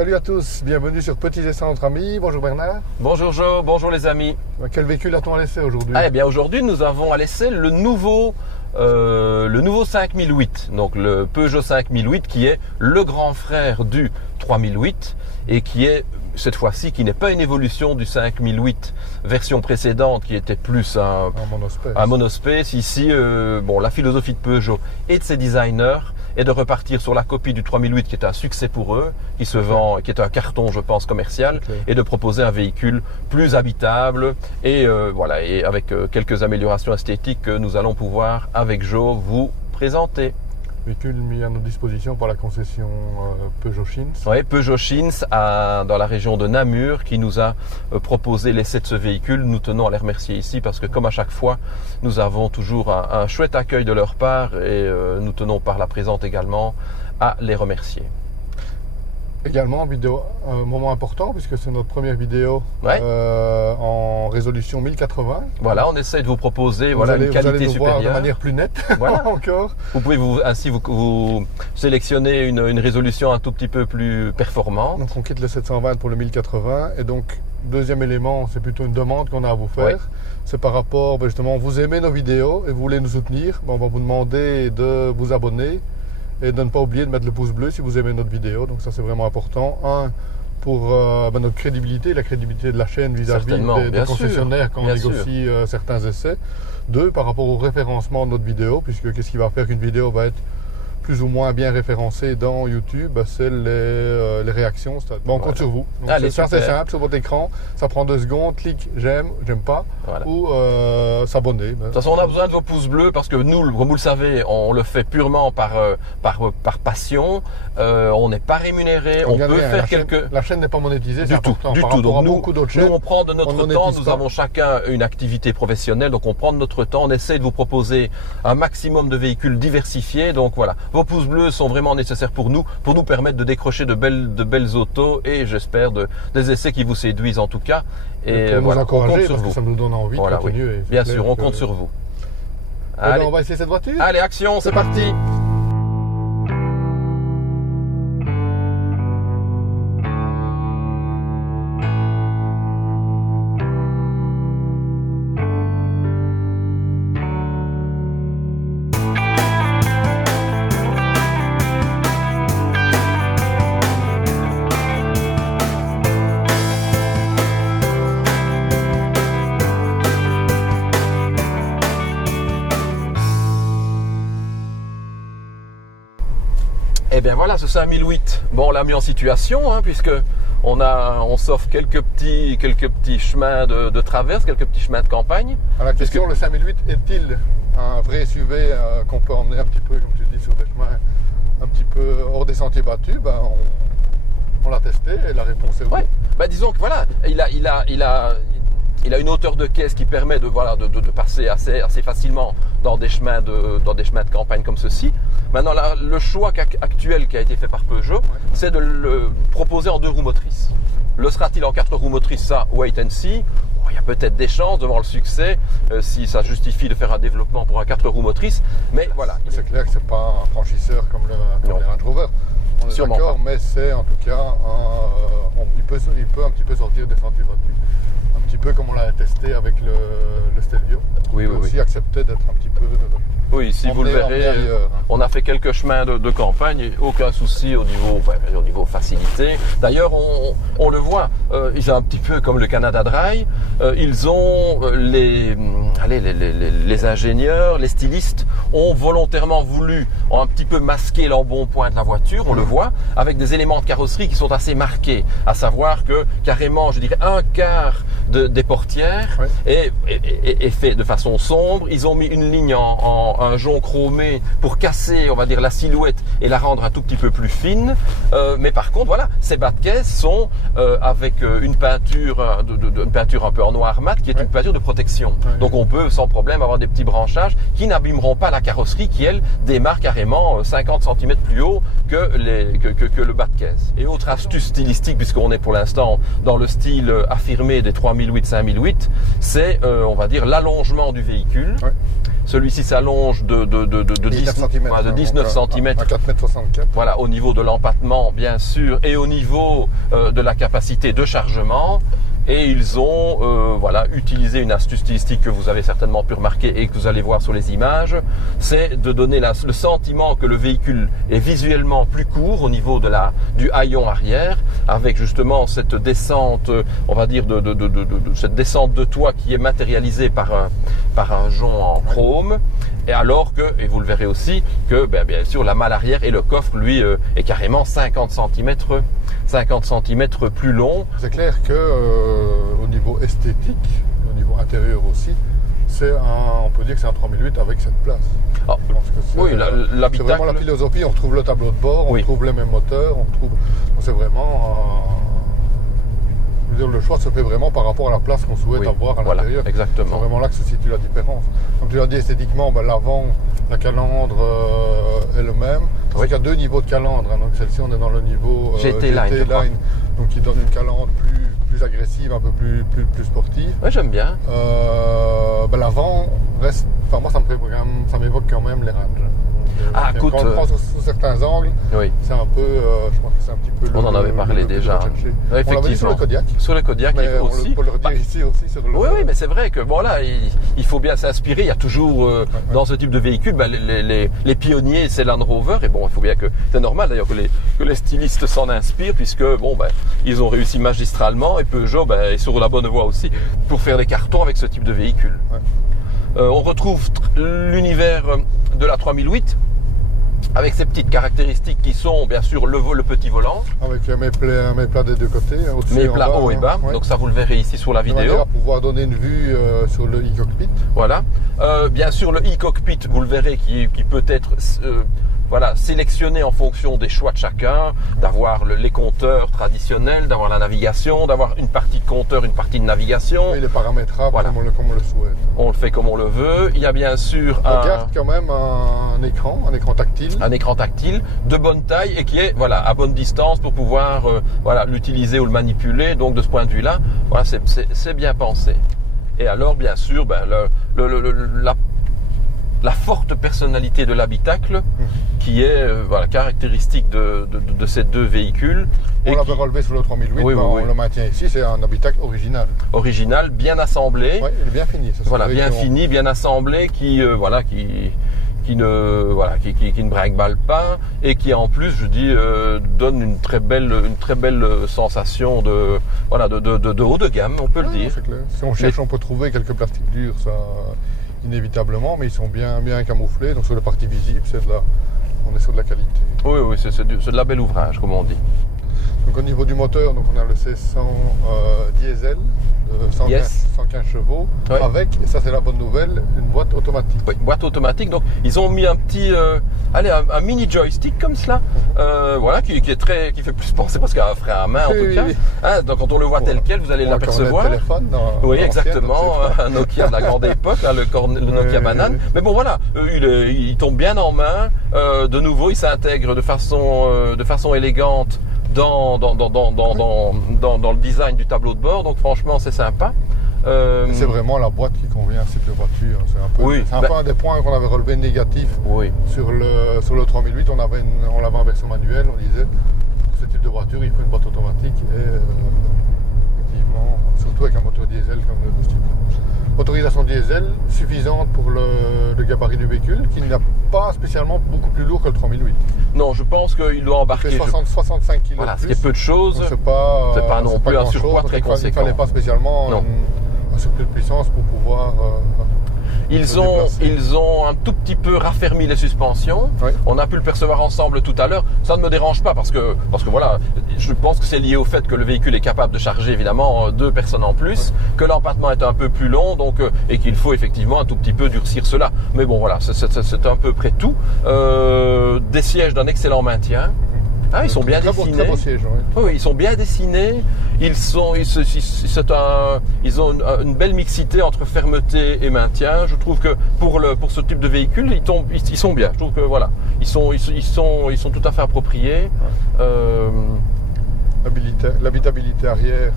Salut à tous, bienvenue sur Petits Essais entre amis. Bonjour Bernard. Bonjour Joe, bonjour les amis. Quel véhicule a-t-on à laisser aujourd'hui? Eh bien aujourd'hui nous avons à laisser le nouveau 5008, donc le Peugeot 5008 qui est le grand frère du 3008 et qui est cette fois-ci qui n'est pas une évolution du 5008 version précédente qui était plus un monospace. Ici, la philosophie de Peugeot et de ses designers est de repartir sur la copie du 3008 qui est un succès pour eux, qui se vend, qui est un carton je pense commercial, et de proposer un véhicule plus habitable et et avec quelques améliorations esthétiques que nous allons pouvoir avec Joe vous présenter. Véhicule mis à notre disposition par la concession Peugeot Chins. Oui, Peugeot Chins dans la région de Namur qui nous a proposé l'essai de ce véhicule. Nous tenons à les remercier ici parce que comme à chaque fois, nous avons toujours un chouette accueil de leur part et nous tenons par la présente également à les remercier. Également, vidéo, un moment important puisque c'est notre première vidéo en résolution 1080. Voilà, on essaie de vous proposer vous allez nous supérieure. Voir de manière plus nette encore. Vous pouvez vous sélectionner une résolution un tout petit peu plus performante. Donc on quitte le 720 pour le 1080 et donc deuxième élément, c'est plutôt une demande qu'on a à vous faire. C'est par rapport, justement, vous aimez nos vidéos et vous voulez nous soutenir, on va vous demander de vous abonner. Et de ne pas oublier de mettre le pouce bleu si vous aimez notre vidéo. Donc ça c'est vraiment important. Un, pour notre crédibilité, la crédibilité de la chaîne vis-à-vis des concessionnaires quand on négocie certains essais. Deux, par rapport au référencement de notre vidéo, puisque qu'est-ce qui va faire qu'une vidéo va être plus ou moins bien référencée dans YouTube, c'est les réactions. On compte sur vous. C'est assez simple sur votre écran. Ça prend 2 secondes. Clique j'aime, j'aime pas ou s'abonner. De toute façon, on a besoin de vos pouces bleus parce que nous, comme vous le savez, on le fait purement par passion. On n'est pas rémunéré. On peut faire La chaîne n'est pas monétisée. Du tout. Donc nous, on prend de notre temps. Nous avons chacun une activité professionnelle. Donc on prend de notre temps. On essaie de vous proposer un maximum de véhicules diversifiés. Donc voilà. Vos pouces bleus sont vraiment nécessaires pour nous permettre de décrocher de belles autos et j'espère des essais qui vous séduisent en tout cas. Et pour nous encourager, parce que ça nous donne envie de continuer. Bien sûr, on compte sur vous. Allez, on va essayer cette voiture. Allez, action, c'est parti. Eh bien voilà, ce 5008, on l'a mis en situation puisque on s'offre quelques petits chemins de traverse, quelques petits chemins de campagne. À la question, le 5008 est-il un vrai SUV qu'on peut emmener un petit peu, comme tu dis, sur des chemins un petit peu hors des sentiers battus? On l'a testé et la réponse est oui. Disons que voilà, il a une hauteur de caisse qui permet de passer assez facilement dans des chemins de campagne comme ceci. Maintenant, le choix actuel qui a été fait par Peugeot, c'est de le proposer en 2 roues motrices. Le sera-t-il en 4 roues motrices? Ça, wait and see. Il y a peut-être des chances devant le succès si ça justifie de faire un développement pour un 4 roues motrices. Mais voilà. C'est clair que c'est pas un franchisseur comme les Range Rover. On est d'accord, mais c'est en tout cas il peut un petit peu sortir des sentiers battus. Un petit peu comme on l'a testé avec le Stelvio. Oui. Aussi accepter d'être un petit peu. Oui, si vous le verrez, on a fait quelques chemins de campagne et aucun souci au niveau facilité. D'ailleurs, on le voit, ils ont un petit peu comme le Canada Dry, ils ont les ingénieurs, les stylistes ont volontairement voulu un petit peu masquer l'embonpoint de la voiture, on le voit, avec des éléments de carrosserie qui sont assez marqués, à savoir que carrément, je dirais, un quart des portières est fait de façon sombre. Ils ont mis une ligne en un jonc chromé pour casser, on va dire, la silhouette et la rendre un tout petit peu plus fine. Mais par contre, voilà, ces bas de caisse sont avec une peinture un peu en noir mat, qui est une peinture de protection. Donc on peut sans problème avoir des petits branchages qui n'abîmeront pas la carrosserie, qui elle démarre carrément 50 cm plus haut que le bas de caisse. Et autre astuce stylistique, puisqu'on est pour l'instant dans le style affirmé des 3008-5008, c'est on va dire l'allongement du véhicule. Celui-ci s'allonge de 19 cm. Voilà, de 19 cm. À 4,64 m. Voilà, au niveau de l'empattement, bien sûr, et au niveau de la capacité de chargement. Et ils ont voilà, utilisé une astuce stylistique que vous avez certainement pu remarquer et que vous allez voir sur les images, c'est de donner le sentiment que le véhicule est visuellement plus court au niveau du haillon arrière, avec justement cette descente, on va dire, cette descente de toit qui est matérialisée par un jonc en chrome. Et alors que, et vous le verrez aussi, que bien sûr la malle arrière et le coffre, lui, est carrément 50 cm plus long. C'est clair que au niveau esthétique, au niveau intérieur aussi, on peut dire que c'est un 3008 avec cette place. Ah, Je pense que oui, c'est vraiment la philosophie. On retrouve le tableau de bord, on retrouve les mêmes moteurs, c'est vraiment le choix se fait vraiment par rapport à la place qu'on souhaite avoir à l'intérieur. Exactement. C'est vraiment là que se situe la différence. Comme tu l'as dit, esthétiquement, l'avant, la calandre est le même. Il y a deux niveaux de calandre. Hein. Donc celle-ci, on est dans le niveau GT Line, donc qui donne une calandre plus agressive, un peu plus sportive. Oui, j'aime bien. L'avant reste, moi ça m'évoque quand même les Range. Écoute, quand on prend sous certains angles, c'est un peu, je pense que c'est un petit peu. On en avait parlé déjà. On l'avait dit sur le Kodiaq. Sur le Kodiaq aussi. On peut le redire ici aussi sur le. Oui, mais c'est vrai que bon là, il faut bien s'inspirer. Il y a toujours dans ce type de véhicule, les pionniers, c'est Land Rover, et bon, il faut bien que c'est normal d'ailleurs que les stylistes s'en inspirent, puisque ils ont réussi magistralement, et Peugeot est sur la bonne voie aussi pour faire des cartons avec ce type de véhicule. On retrouve l'univers de la 3008 avec ces petites caractéristiques qui sont bien sûr le petit volant. Avec mes plats des deux côtés. Mes plats haut et bas, donc ça vous le verrez ici sur la vidéo. De manière à pouvoir donner une vue sur le e-cockpit. Voilà. Bien sûr le e-cockpit, vous le verrez, qui peut être sélectionné en fonction des choix de chacun, d'avoir les compteurs traditionnels, d'avoir la navigation, d'avoir une partie de compteur, une partie de navigation. Oui, les paramétrables comme on le souhaite. On le fait comme on le veut. Il y a bien sûr on garde quand même un écran tactile. Un écran tactile de bonne taille et qui est à bonne distance pour pouvoir l'utiliser ou le manipuler. Donc de ce point de vue-là, c'est bien pensé. Et alors bien sûr, la forte personnalité de l'habitacle qui est caractéristique de ces deux véhicules. On l'avait relevé sur le 3008, on le maintient ici, c'est un habitacle original. Original, bien assemblé. Oui, il est bien fini. Fini, bien assemblé, qui ne braque-balle pas et qui en plus, donne une très belle sensation de haut de gamme, on peut le dire. C'est clair. Si on cherche, on peut trouver quelques plastiques durs, ça inévitablement, mais ils sont bien camouflés. Donc sur la partie visible, on est sur de la qualité. Oui, c'est de la belle ouvrage, comme on dit. Donc au niveau du moteur, on a le C100 diesel de 115 chevaux, avec, et ça c'est la bonne nouvelle, une boîte automatique. Oui, boîte automatique. Donc ils ont mis un petit, un mini joystick comme cela, qui fait plus penser parce qu'à un frein à main en tout cas. Hein, donc quand on le voit tel quel, vous allez l'apercevoir. Oui, exactement, un Nokia de la grande époque, le Nokia banane. Mais bon il tombe bien en main. De nouveau, il s'intègre de façon élégante dans le design du tableau de bord, donc franchement c'est sympa. C'est vraiment la boîte qui convient à ce type de voiture. C'est un peu un des points qu'on avait relevé négatif sur le 3008. On l'avait en version manuelle, on disait ce type de voiture il faut une boîte automatique et effectivement, surtout avec un moteur diesel comme le style. Autorisation diesel suffisante pour le gabarit du véhicule, qui n'a pas spécialement beaucoup plus lourd que le 3008. Non, je pense qu'il doit embarquer 65 kg. Voilà, ce qui est peu de choses. C'est pas non plus un surpoids très conséquent. Il ne fallait pas spécialement un surplus de puissance pour pouvoir. Ils ont un tout petit peu raffermi les suspensions. Oui. On a pu le percevoir ensemble tout à l'heure. Ça ne me dérange pas parce que je pense que c'est lié au fait que le véhicule est capable de charger évidemment 2 personnes en plus, que l'empattement est un peu plus long, et qu'il faut effectivement un tout petit peu durcir cela. Mais bon c'est un peu près tout. Des sièges d'un excellent maintien. Ils sont bien dessinés. Très beau siège, oui, ils sont bien dessinés. Ils ont une belle mixité entre fermeté et maintien. Je trouve que pour ce type de véhicule, ils sont bien. Je trouve que ils sont tout à fait appropriés. L'habitabilité arrière,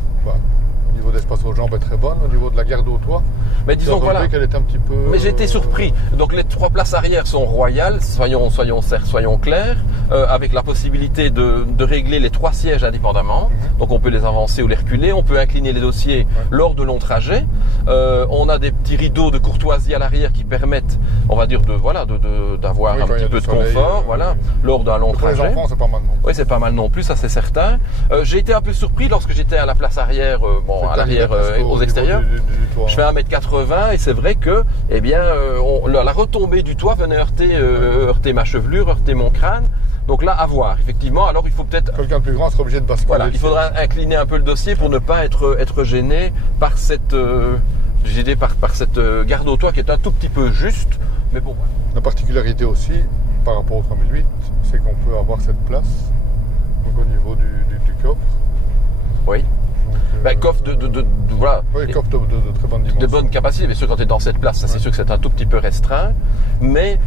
au niveau d'espace aux jambes est très bonne, au niveau de la garde au toit. Mais disons que voilà. Qu'elle est un petit peu. Mais j'ai été surpris. Donc les 3 places arrière sont royales, soyons clairs, avec la possibilité de régler les 3 sièges indépendamment. Donc on peut les avancer ou les reculer, on peut incliner les dossiers lors de longs trajets. On a des petits rideaux de courtoisie à l'arrière qui permettent, on va dire, d'avoir un petit peu de confort, lors d'un long trajet. Pour les enfants, c'est pas mal non plus. Oui, c'est pas mal non plus, ça c'est certain. J'ai été un peu surpris lorsque j'étais à la place arrière, à l'arrière, aux extérieurs. Du toit, Je fais 1m80 et c'est vrai que, la retombée du toit venait heurter ma chevelure, heurter mon crâne. Donc là, à voir, effectivement. Alors il faut peut-être. Quelqu'un de plus grand sera obligé de basculer. Voilà, il faudra incliner un peu le dossier pour ne pas être gêné par cette garde au toit qui est un tout petit peu juste. Mais bon. La particularité aussi, par rapport au 3008, c'est qu'on peut avoir cette place, donc au niveau du coffre. Oui. Coffre voilà. Oui, coffre de très bonne dimension. De bonne capacité, bien sûr, quand tu es dans cette place, ça c'est sûr que c'est un tout petit peu restreint. Mais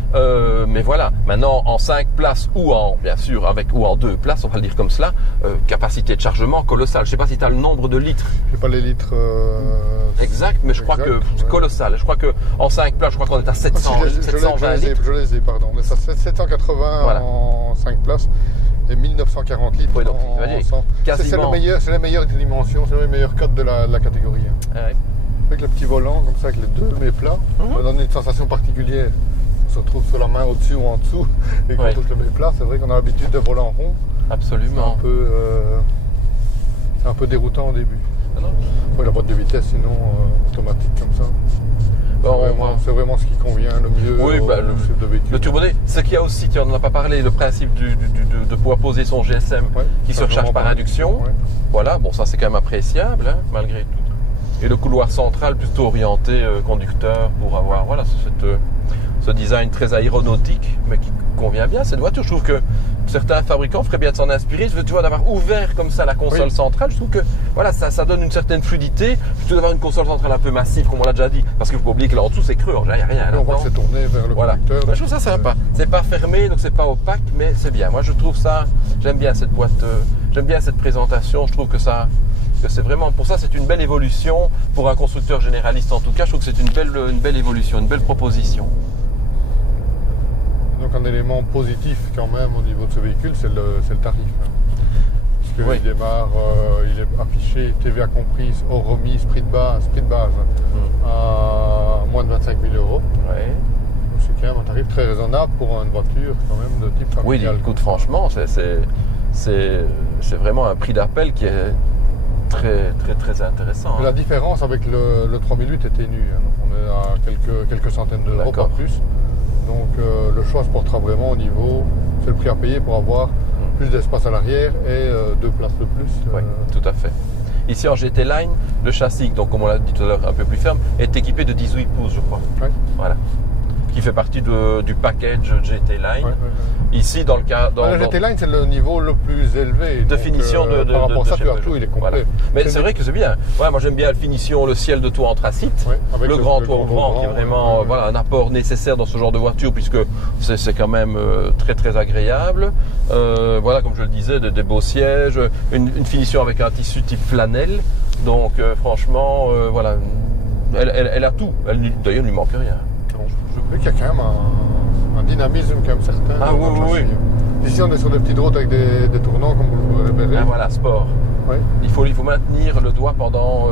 voilà, maintenant en 5 places ou en 2 places, on va le dire comme cela, capacité de chargement colossale. Je ne sais pas si tu as le nombre de litres. Je n'ai pas les litres exact, mais je crois que c'est colossal. Je crois qu'en 5 places, je crois qu'on est à 720 litres. Je les ai, pardon. On est à 780 en 5 places. Et 1940 litres en 100. C'est la meilleure dimension, c'est le meilleur code de la catégorie. Avec le petit volant, comme ça, avec les 2 mets plats, ça donne une sensation particulière. On se retrouve sur la main au-dessus ou en dessous, et quand on touche le mets plat, c'est vrai qu'on a l'habitude de voler en rond. Absolument. C'est un peu déroutant au début. La boîte de vitesse, sinon, automatique comme ça. C'est vraiment ce qui convient le mieux au chef de véhicule. Le turboné, ce qu'il y a aussi, on n'en a pas parlé, le principe de pouvoir poser son GSM qui se recharge par induction. Voilà, bon, ça c'est quand même appréciable, malgré tout. Et le couloir central plutôt orienté conducteur pour avoir ce design très aéronautique, mais qui convient bien à cette voiture. Je trouve que certains fabricants feraient bien de s'en inspirer. Tu vois, d'avoir ouvert comme ça la console centrale, je trouve que ça donne une certaine fluidité, plutôt d'avoir une console centrale un peu massive, comme on l'a déjà dit. Parce qu'il ne faut pas oublier que là en dessous c'est creux, il n'y a rien. On voit que c'est tourné vers le conducteur. Je trouve ça sympa. C'est pas fermé, donc c'est pas opaque, mais c'est bien. Moi je trouve ça, j'aime bien cette boîte, j'aime bien cette présentation. Je trouve que c'est vraiment, pour ça c'est une belle évolution pour un constructeur généraliste en tout cas. Je trouve que c'est une belle évolution, une belle proposition. Donc un élément positif quand même au niveau de ce véhicule, c'est le tarif. Puisqu'il démarre, il est affiché TVA comprise, hors remise, prix de base à moins de 25 000 €. C'est quand même un tarif très raisonnable pour une voiture quand même de type familial. Oui, écoute, franchement, c'est vraiment un prix d'appel qui est très très très intéressant. La différence avec le 3008 est ténue. On est à quelques centaines d'euros, pas plus. Donc le choix se portera vraiment au niveau, c'est le prix à payer pour avoir plus d'espace à l'arrière et 2 places de plus. Oui, tout à fait. Ici en GT Line, le châssis, donc comme on l'a dit tout à l'heure, un peu plus ferme, est équipé de 18 pouces, je crois. Voilà. Qui fait partie du package GT Line. Ici, dans le cas... le GT Line, c'est le niveau le plus élevé. De finition de par rapport à ça, tu as tout, il est complet. Voilà. Mais c'est vrai que c'est bien. Moi, j'aime bien la finition, le ciel de toit anthracite. Avec le grand toit ouvrant, qui est vraiment un apport nécessaire dans ce genre de voiture, puisque c'est quand même très, très agréable. Voilà, comme je le disais, des beaux sièges, une finition avec un tissu type flanelle. Donc, franchement, voilà, elle a tout. D'ailleurs, il ne lui manque rien. Je veux qu'il y a quand même un dynamisme quand même certain. Ah oui. Ici on est sur des petites routes avec des tournants comme vous le verrez. Ah voilà, sport. Il faut maintenir le doigt pendant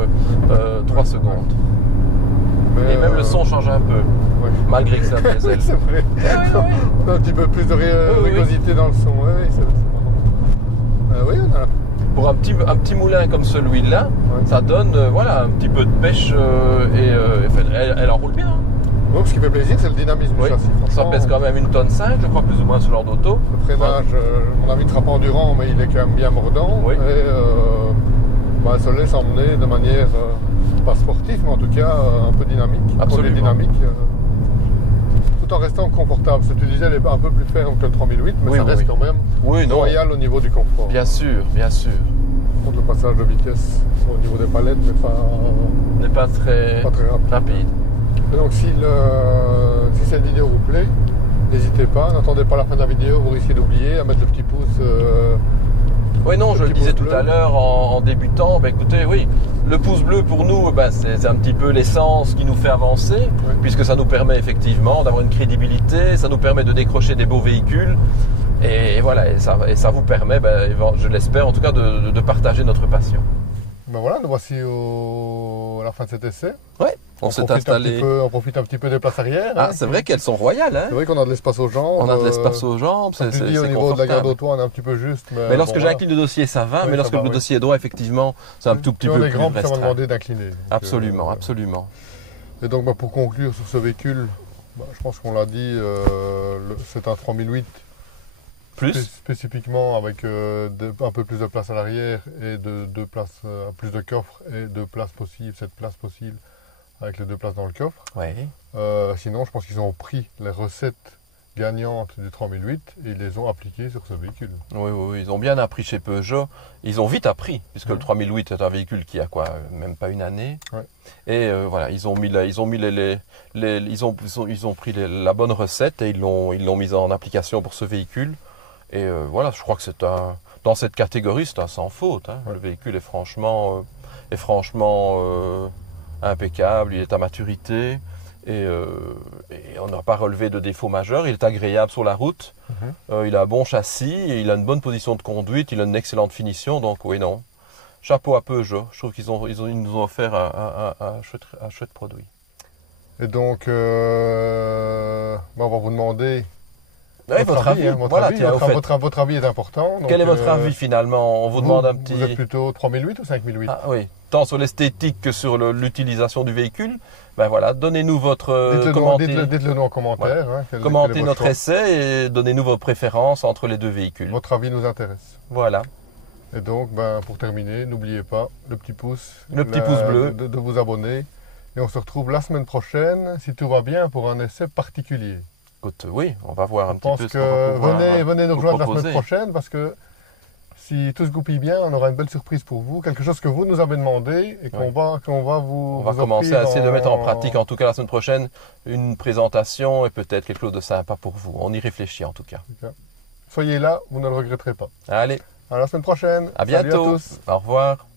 3 secondes. Et même le son change un peu, malgré que c'est un diesel. C'est vrai. On a un petit peu plus de rugosité dans le son. Pour un petit moulin comme celui-là, ça donne un petit peu de pêche et elle enroule bien. Ce qui fait plaisir, c'est le dynamisme du châssis. Ça pèse quand même 1,5 tonne, je crois, plus ou moins, ce genre d'auto. Le freinage, mon ami ne sera pas endurant, mais il est quand même bien mordant. Et ça laisse emmener de manière, pas sportive, mais en tout cas un peu dynamique. Absolument. Dynamique, tout en restant confortable. Tu disais, elle est un peu plus ferme que le 3008, mais ça reste quand même royal au niveau du confort. Bien sûr, bien sûr. Contre le passage de vitesse au niveau des palettes n'est pas très rapide. Et donc si cette vidéo vous plaît, n'hésitez pas, n'attendez pas la fin de la vidéo, vous risquez d'oublier, à mettre le petit pouce Oui, non, je le petit disais pouce tout bleu. à l'heure en débutant. Écoutez, oui, le pouce bleu pour nous, c'est un petit peu l'essence qui nous fait avancer, puisque ça nous permet effectivement d'avoir une crédibilité, ça nous permet de décrocher des beaux véhicules. Et voilà, et ça vous permet, je l'espère en tout cas, de partager notre passion. Ben voilà, nous voici à la fin de cet essai. Oui, on s'est installé. On profite un petit peu des places arrière. Ah, c'est vrai qu'elles sont royales. Hein. C'est vrai qu'on a de l'espace aux jambes. On a de l'espace aux jambes, c'est confortable. Au niveau de la garde au toit, on est un petit peu juste. Mais lorsque j'incline le dossier, ça va. Oui, mais lorsque ça va, le dossier est droit, effectivement, c'est un tout petit peu on plus est grand, ça va restreint. demander d'incliner. Absolument, absolument. Et donc, pour conclure sur ce véhicule, je pense qu'on l'a dit, c'est un 3008. Spécifiquement avec un peu plus de place à l'arrière et deux places, plus de coffre et 7 places possibles avec les 2 places dans le coffre. Ouais. Sinon, je pense qu'ils ont pris les recettes gagnantes du 3008 et ils les ont appliquées sur ce véhicule. Oui, ils ont bien appris chez Peugeot. Ils ont vite appris, puisque le 3008 est un véhicule qui a même pas une année. Ouais. Et voilà, ils ont pris la bonne recette et ils l'ont mise en application pour ce véhicule. Et voilà, je crois que dans cette catégorie, c'est un sans faute. Hein. Ouais. Le véhicule est franchement impeccable, il est à maturité et on n'a pas relevé de défauts majeurs. Il est agréable sur la route, il a un bon châssis, il a une bonne position de conduite, il a une excellente finition. Donc oui, non, chapeau à Peugeot. Je trouve qu'ils nous ont offert un chouette produit. Et donc, on va vous demander... Oui, votre avis votre avis est important. Donc, quel est votre avis finalement? On vous demande un petit... Vous êtes plutôt 3008 ou 5008? Ah oui, tant sur l'esthétique que sur l'utilisation du véhicule. Ben voilà, donnez-nous votre... Dites-le nous en commentaire. Ouais. Hein, commentez notre essai et donnez-nous vos préférences entre les deux véhicules. Votre avis nous intéresse. Voilà. Et donc, pour terminer, n'oubliez pas le petit pouce. Le petit pouce bleu. De vous abonner. Et on se retrouve la semaine prochaine, si tout va bien, pour un essai particulier. Écoute, oui, on va voir un petit peu ce qu'on va pouvoir venez nous rejoindre la semaine prochaine parce que si tout se goupille bien, on aura une belle surprise pour vous. Quelque chose que vous nous avez demandé et qu'on va vous... On va commencer à essayer de mettre en pratique, en tout cas la semaine prochaine, une présentation et peut-être quelque chose de sympa pour vous. On y réfléchit en tout cas. Soyez là, vous ne le regretterez pas. Allez. À la semaine prochaine. À bientôt. Salut à tous. Au revoir.